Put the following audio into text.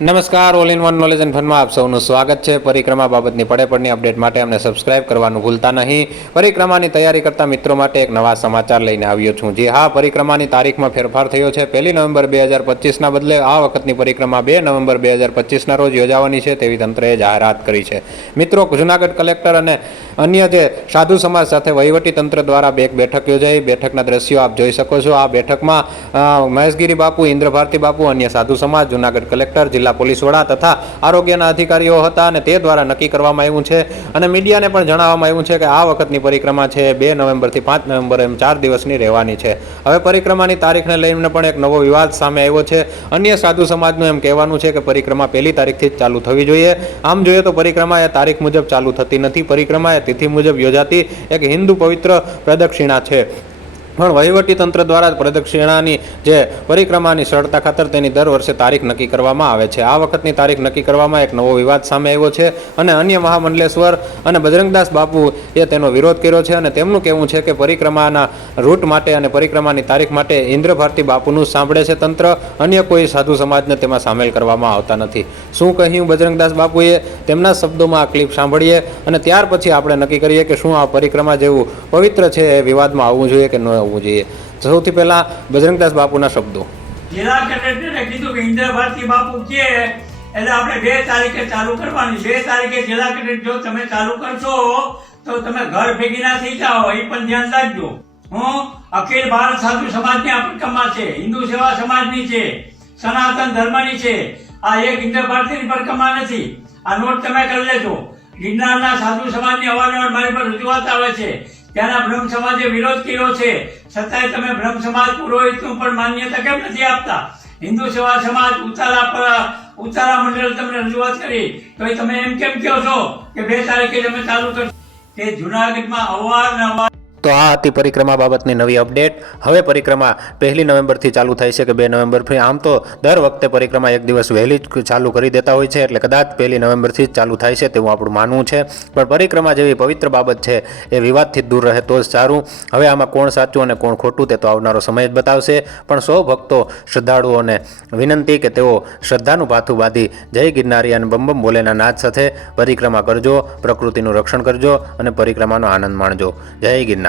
નમસ્કાર, all in one knowledge and ફનમાં આપ સૌનું સ્વાગત છે। પરિક્રમા બાબતની પડેપડની અપડેટ માટે અમને સબસ્ક્રાઇબ કરવાનું ભૂલતા નહીં। પરિક્રમાની તૈયારી કરતા મિત્રો માટે એક નવા સમાચાર લઈને આવ્યો છું। જી હા, પરિક્રમાની તારીખમાં ફેરફાર થયો છે। 1 નવેમ્બર 2025ના બદલે આ વખતની પરિક્રમા 2 નવેમ્બર 2025ના રોજ યોજાવાની છે તેવી તંત્રએ જાહેરાત કરી છે। મિત્રો, જૂનાગઢ કલેક્ટર અને અન્ય જે સાધુ સમાજ સાથે વહીવટી તંત્ર દ્વારા એક બેઠક યોજાઈ। બેઠકના દ્રશ્યો આપ જોઈ શકો છો। આ બેઠકમાં મહેશગીરી બાપુ, ઇન્દ્રભારતી બાપુ, અન્ય સાધુ સમાજ, જૂનાગઢ કલેક્ટર, જિલ્લા પોલીસ વડા તથા આરોગ્યના અધિકારીઓ હતા અને તે દ્વારા નક્કી કરવામાં આવ્યું છે અને મીડિયાને પણ જણાવવામાં આવ્યું છે કે આ વખતની પરિક્રમા છે 2 નવેમ્બરથી 5 નવેમ્બર એમ 4 દિવસની રહેવાની છે। હવે પરિક્રમાની તારીખને લઈને પણ એક નવો વિવાદ સામે આવ્યો છે। અન્ય સાધુ સમાજનું એમ કહેવાનું છે કે પરિક્રમા 1 તારીખથી જ ચાલુ થવી જોઈએ। આમ જોઈએ તો પરિક્રમા એ તારીખ મુજબ ચાલુ થતી નથી। પરિક્રમા એ તિથિ મુજબ યોજાતી એક હિન્દુ પવિત્ર પ્રદક્ષિણા છે। પણ વહીવટી તંત્ર દ્વારા પ્રદક્ષિણાની જે પરિક્રમાની સરળતા ખાતર તેની દર વર્ષે તારીખ નક્કી કરવામાં આવે છે। આ વખતની તારીખ નક્કી કરવામાં એક નવો વિવાદ સામે આવ્યો છે અને અન્ય મહામંડલેશ્વર અને બજરંગદાસ બાપુએ તેનો વિરોધ કર્યો છે અને તેમનું કહેવું છે કે પરિક્રમાના રૂટ માટે અને પરિક્રમાની તારીખ માટે ઇન્દ્રભારતી બાપુનું સાંભળે છે તંત્ર, અન્ય કોઈ સાધુ સમાજને તેમાં સામેલ કરવામાં આવતા નથી। શું કહ્યું બજરંગદાસ બાપુએ, તેમના શબ્દોમાં આ ક્લિપ સાંભળીએ અને ત્યાર પછી આપણે નક્કી કરીએ કે શું આ પરિક્રમા જેવું પવિત્ર છે એ વિવાદમાં આવવું જોઈએ કે ન આવવું જોઈએ। સૌથી પહેલા બજરંગદાસ બાપુના શબ્દો। જિલ્લા કલેક્ટરે કીધું કે ઇન્દ્રભારતી બાપુ કે એટલે આપણે 2 તારીખે ચાલુ કરવાની। 2 તારીખે જિલ્લા કલેક્ટર જો તમે ચાલુ કરશો તો તમે ઘર ભેગી ના થઈ જાઓ, એ પણ ધ્યાન રાખજો। હું અખિલ ભારત સાધુ સમાજની આ પરિક્રમા છે, હિન્દુ સેવા સમાજની છે, સનાતન ધર્મની છે। આ એક ઇન્દ્રભારતીની પરિક્રમા નથી। આ નોટ તમે કરી લેજો। ગિરનારના સાધુ સમાજની અવારનવાર મારી પર રજૂઆત આવે છે। ત્યાંના બ્રહ્મ સમાજે વિરોધ કર્યો છે, છતાંય તમે બ્રહ્મ સમાજ પુરોહિતનું પણ માન્યતા કેમ નથી આપતા? હિન્દુ સેવા સમાજ ઉતારા મંડળ તમને રજૂઆત કરી તો તમે એમ કેમ કહો છો કે 2 તારીખે તમે ચાલુ કરશો? તે જૂનાગઢમાં અવારનવાર તો આ હતી પરિક્રમા બાબતની નવી અપડેટ। હવે પરિક્રમા 1 નવેમ્બરથી ચાલુ થાય છે કે 2 નવેમ્બરથી? આમ તો દર વખતે પરિક્રમા એક દિવસ વહેલી જ ચાલુ કરી દેતા હોય છે, એટલે કદાચ 1 નવેમ્બરથી જ ચાલુ થાય છે તેવું આપણું માનવું છે। પણ પરિક્રમા જેવી પવિત્ર બાબત છે એ વિવાદથી દૂર રહે તો જ સારું। હવે આમાં કોણ સાચું અને કોણ ખોટું તે તો આવનારો સમય જ બતાવશે। પણ સૌ ભક્તો, શ્રદ્ધાળુઓને વિનંતી કે તેઓ શ્રદ્ધાનું ભાથું બાંધી જય ગિરનારી અને બમ બમ ભોલેના નાદ સાથે પરિક્રમા કરજો, પ્રકૃતિનું રક્ષણ કરજો અને પરિક્રમાનો આનંદ માણજો। જય ગિરનારી।